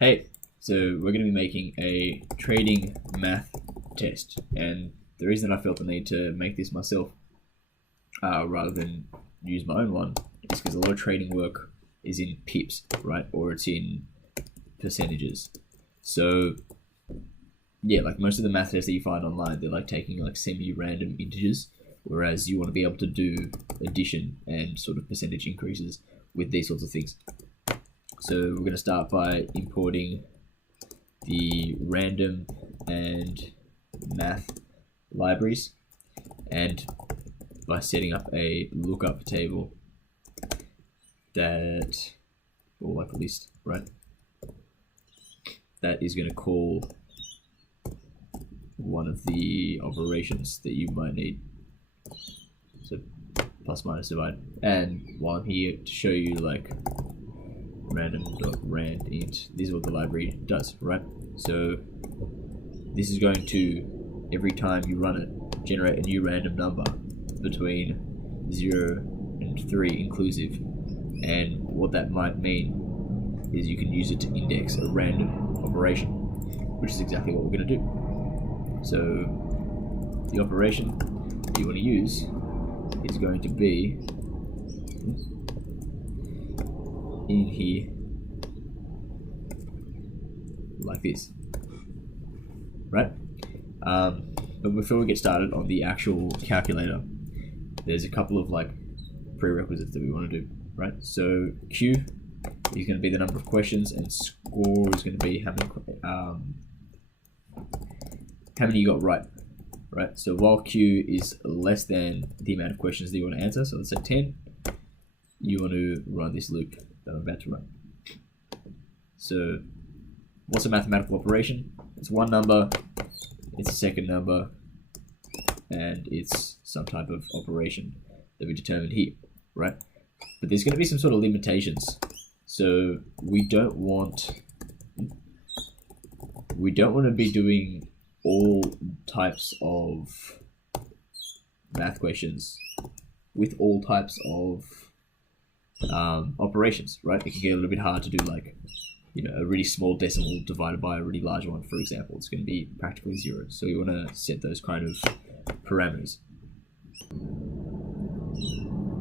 Hey, so we're going to be making a trading math test, and the reason I felt the need to make this myself rather than use my own one is because a lot of trading work is in pips, right, or it's in percentages. So yeah, like most of the math tests that you find online, they're like taking like semi-random integers, whereas you want to be able to do addition and sort of percentage increases with these sorts of things. So we're going to start by importing the random and math libraries, and by setting up a lookup table that, or like a list, right, that is going to call one of the operations that you might need. So plus minus divide. And while I'm here to show you like random.randint, this is what the library does, right? So this is going to, every time you run it, generate a new random number between 0 and 3 inclusive. And what that might mean is you can use it to index a random operation, which is exactly what we're going to do. So the operation you want to use is going to be in here like this, right? But before we get started on the actual calculator, there's a couple of like prerequisites that we want to do, right? So Q is going to be the number of questions, and score is going to be how many you got right. So while Q is less than the amount of questions that you want to answer, so let's say 10, you want to run this loop that I'm about to run. So what's a mathematical operation? It's one number, it's a second number, and it's some type of operation that we determined here, right? But there's going to be some sort of limitations. So we don't want to be doing all types of math questions with all types of operations, right? It can get a little bit hard to do, like, you know, a really small decimal divided by a really large one, for example. It's going to be practically 0. So you want to set those kind of parameters.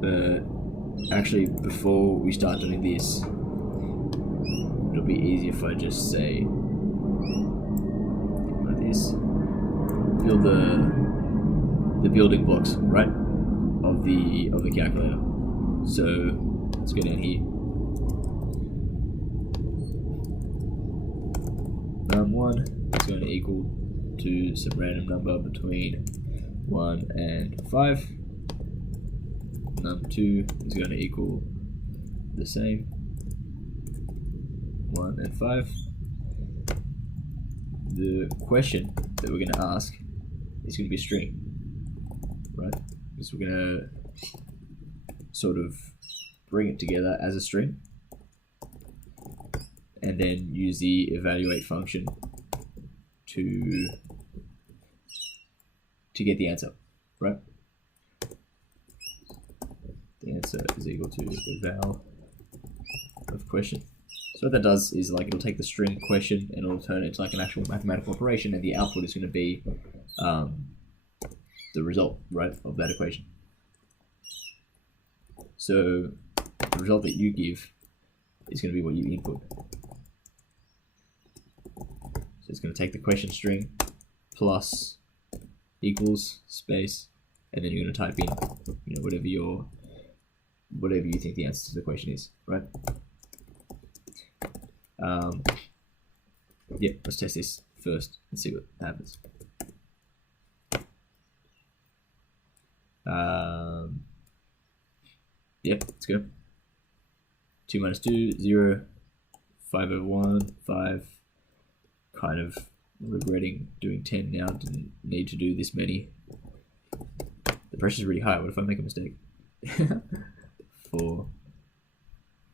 But actually, before we start doing this, it'll be easier if I just say this, build the building blocks, right, of the calculator. So let's go down here. Num1 is going to equal to some random number between 1 and 5. Num2 is going to equal the same, 1 and 5. The question that we're going to ask is going to be a string, right? Because we're going to sort of bring it together as a string, and then use the evaluate function to get the answer, right? The answer is equal to eval of question. So what that does is, like, it'll take the string question and it'll turn it to like an actual mathematical operation, and the output is going to be the result, right, of that equation. So the result that you give is going to be what you input. So it's going to take the question string plus equals space, and then you're going to type in, you know, whatever you think the answer to the question is, right? Yeah, let's test this first and see what happens. Yep, let's go. 2 minus 2, 0, 5 over 1, 5. Kind of regretting doing 10 now, didn't need to do this many. The pressure's really high, what if I make a mistake? 4,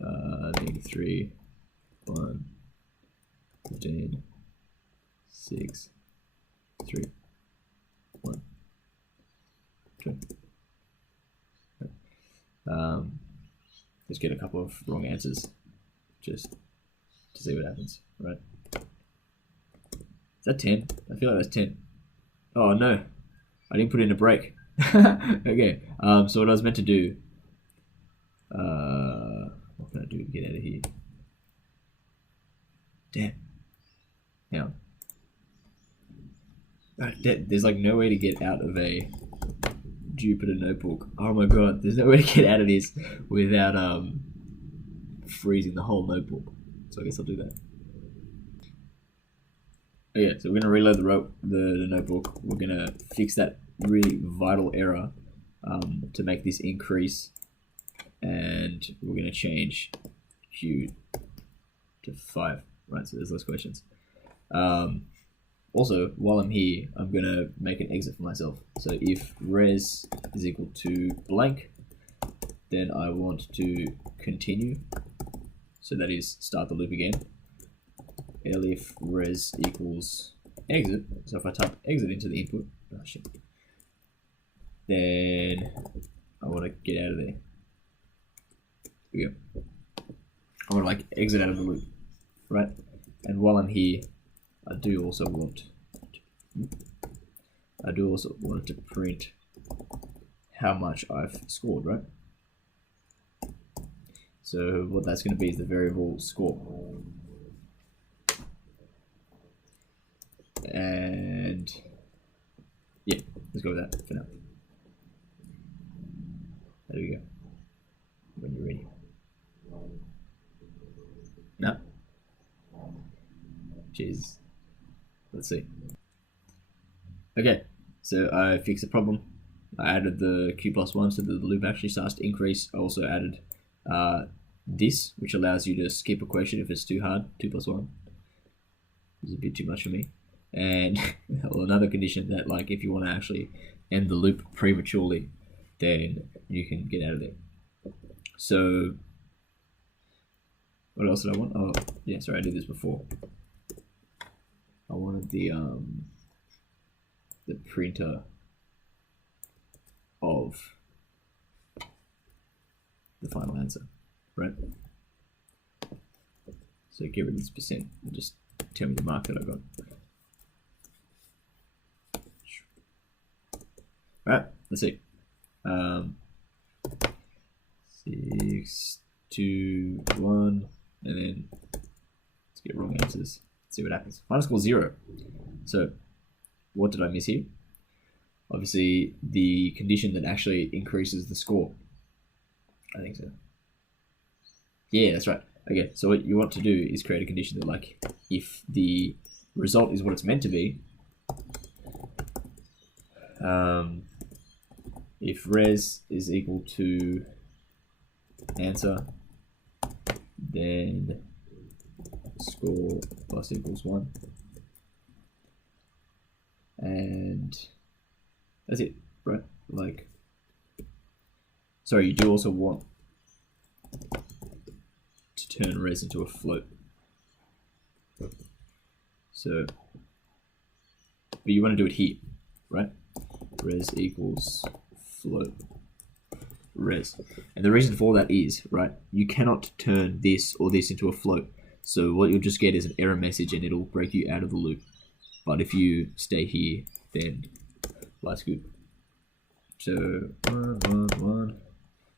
-3, 1, 15, 6, 3, 1, 2. Let's get a couple of wrong answers, just to see what happens, right? Is that 10? I feel like that's 10. Oh no, I didn't put in a break. Okay, so what I was meant to do, what can I do to get out of here? Damn. Hang on. There's like no way to get out of a Jupyter notebook. Oh my god, there's no way to get out of this without freezing the whole notebook. So I guess I'll do that. Okay, so we're gonna reload the notebook. We're gonna fix that really vital error to make this increase, and we're gonna change Q to 5. Right, so there's less questions. Also, while I'm here, I'm gonna make an exit for myself. So if res is equal to blank, then I want to continue. So that is start the loop again. Elif res equals exit. So if I type exit into the input, oh shit, then I want to get out of there. Here we go. I want to like exit out of the loop, right? And while I'm here, I do also want it to print how much I've scored, right? So what that's going to be is the variable score. And yeah, let's go with that for now. There we go. When you're ready. No. Jeez. Let's see. Okay, so I fixed the problem. I added the Q+1 so that the loop actually starts to increase. I also added this, which allows you to skip a question if it's too hard. 2 + 1 is a bit too much for me. And well, another condition that, like, if you want to actually end the loop prematurely, then you can get out of there. So what else did I want? Oh yeah, sorry, I did this before. I wanted the printer of the final answer, right? So get rid of this percent and just tell me the mark that I got. Right, let's see. 6, 2, 1, and then let's get wrong answers. Let's see what happens. Final score 0. So what did I miss here? Obviously the condition that actually increases the score. I think so. Yeah, that's right. Okay, so what you want to do is create a condition that, like, if the result is what it's meant to be, if res is equal to answer, then score plus equals 1, and that's it, right? Like, sorry, you do also want to turn res into a float. So, but you want to do it here, right? Res equals float res. And the reason for that is, right, you cannot turn this or this into a float. So what you'll just get is an error message and it'll break you out of the loop. But if you stay here, then life's good. So 1, 1, 1.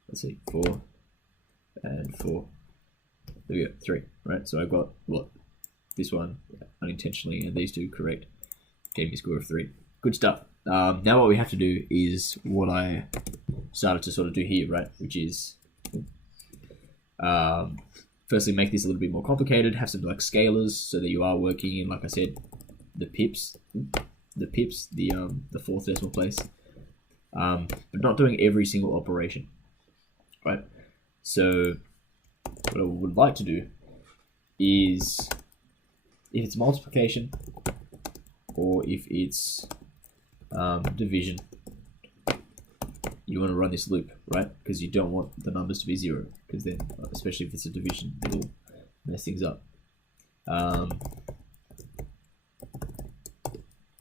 Let's see, 4 and 4. There we go, 3, right? So I got what? This one unintentionally and these two correct. Gave me a score of 3. Good stuff. Now what we have to do is what I started to sort of do here, right? Which is firstly make this a little bit more complicated, have some like scalars so that you are working in, like I said, the pips, the fourth decimal place, but not doing every single operation, right? So what I would like to do is, if it's multiplication or if it's division, you want to run this loop, right? Because you don't want the numbers to be 0, because then, especially if it's a division, it'll mess things up.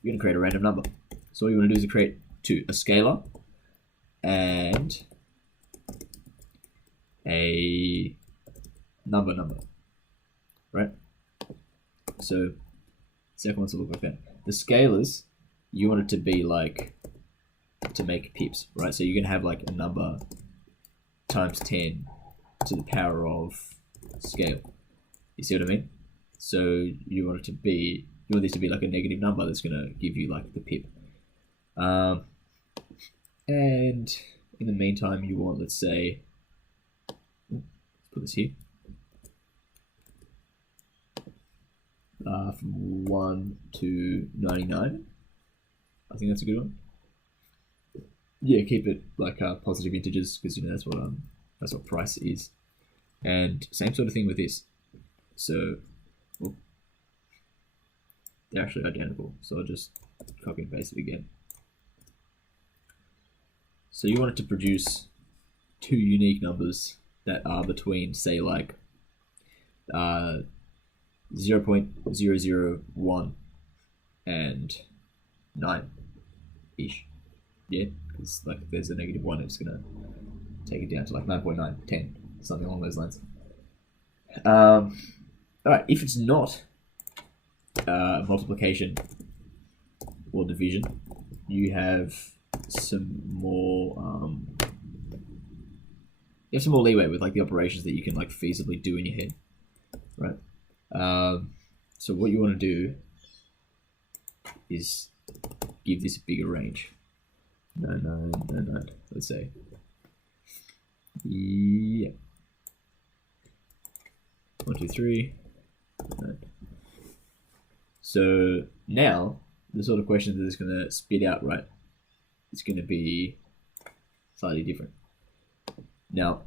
You're going to create a random number. So all you want to do is create a scalar and a number, right? So second one's to look like that. The scalars, you want it to be like to make pips, right? So you're gonna have like a number times 10 to the power of scale. You see what I mean? So you want this to be like a negative number that's gonna give you like the pip. And in the meantime, you want, let's say, let's put this here. From 1 to 99. I think that's a good one. Yeah, keep it like positive integers because that's what price is. And same sort of thing with this. So they're actually identical. So I'll just copy and paste it again. So you want it to produce two unique numbers that are between, say, like 0.001 and 9-ish. Yeah, because like if there's a negative 1, it's gonna take it down to like 9.9, 10, something along those lines. Alright, if it's not multiplication or division, you have some more leeway with like the operations that you can like feasibly do in your head, right? So what you want to do is give this a bigger range. 9, let's say. Yeah. 1, 2, 3. 9. So now the sort of question that it's going to spit out, right? It's going to be slightly different. Now,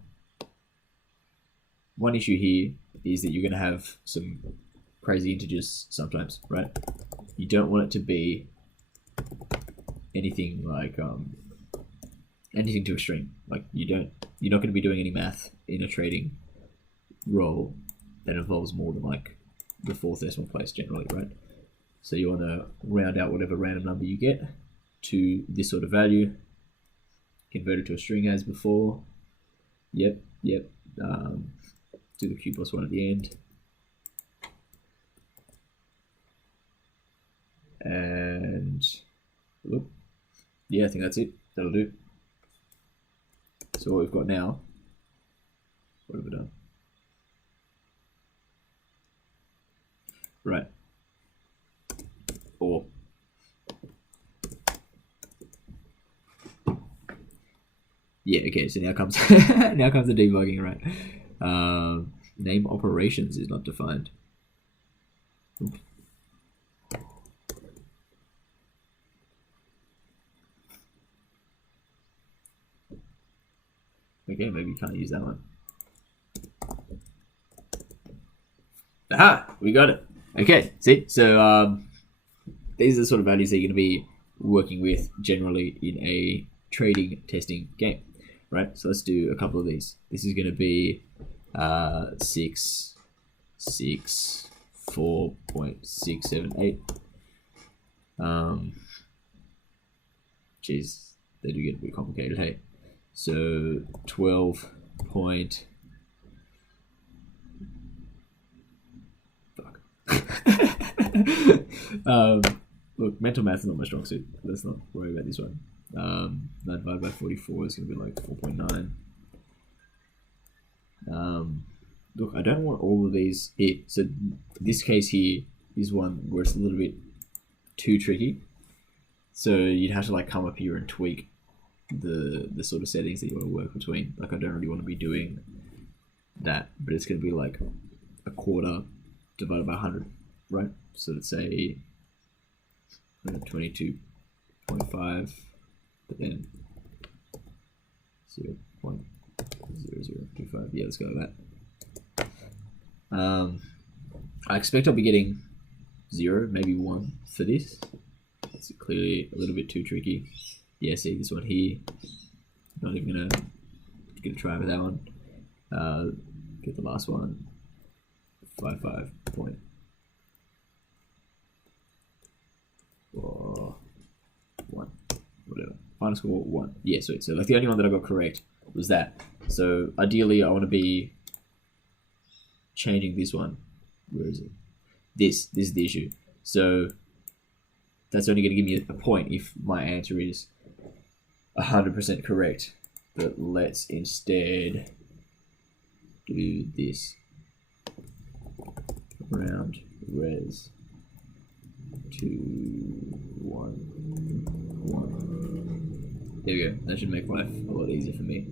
one issue here is that you're going to have some crazy integers sometimes, right? You don't want it to be anything like anything to a string. Like you're not going to be doing any math in a trading role that involves more than like the 4th decimal place generally, right? So you want to round out whatever random number you get to this sort of value, convert it to a string as before. Yep. Do the q plus 1 at the end. And look, yeah, I think that's it. That'll do. So what we've got now, what have we done? Right. Or yeah, okay, so now comes now comes the debugging, right? Name operations is not defined. Oops. Okay, maybe you can't use that one. Aha! We got it. Okay, see? So these are the sort of values that you're going to be working with generally in a trading testing game, right? So let's do a couple of these. This is going to be 6, 4.678. Geez, they do get a bit complicated, hey? So 12 point. Fuck. Look, mental math is not my strong suit. Let's not worry about this one. 9 divided by 44 is going to be like 4.9. Look, I don't want all of these here. So this case here is one where it's a little bit too tricky. So you'd have to like come up here and tweak the sort of settings that you want to work between. Like I don't really want to be doing that, but it's going to be like a quarter divided by 100, right? So let's say 22.5, but then 0.0025. Yeah, let's go with that. I expect I'll be getting 0, maybe 1 for this. It's clearly a little bit too tricky. Yeah, see this one here. Not even gonna try with that one. Get the last one. 55 point. Or 1, whatever. Final score 1. Yeah, sweet. So like the only one that I got correct was that. So ideally, I want to be changing this one. Where is it? this is the issue. So that's only going to give me a point if my answer is 100% correct. But let's instead do this. Round res to 1, 1. There we go. That should make life a lot easier for me.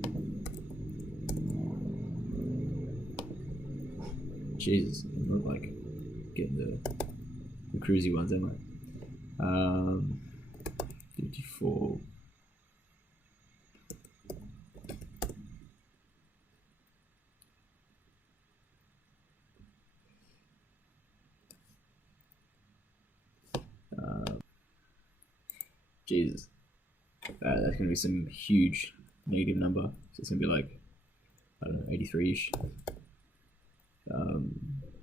Jesus, I'm not like getting the cruisy ones, am I? 54. Jesus. That's going to be some huge negative number. So it's going to be like, I don't know, 83-ish.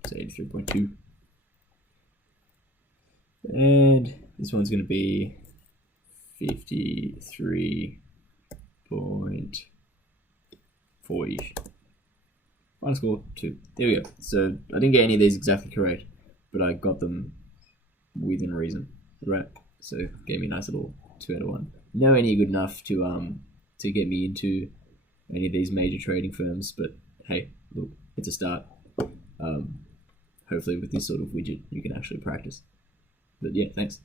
Say 83.2. And this one's going to be 53.4-ish. Final score 2. There we go. So I didn't get any of these exactly correct, but I got them within reason, right? So it gave me a nice little 2 out of 1. No any good enough to get me into any of these major trading firms, but hey, look, it's a start. Hopefully with this sort of widget you can actually practice. But yeah, thanks.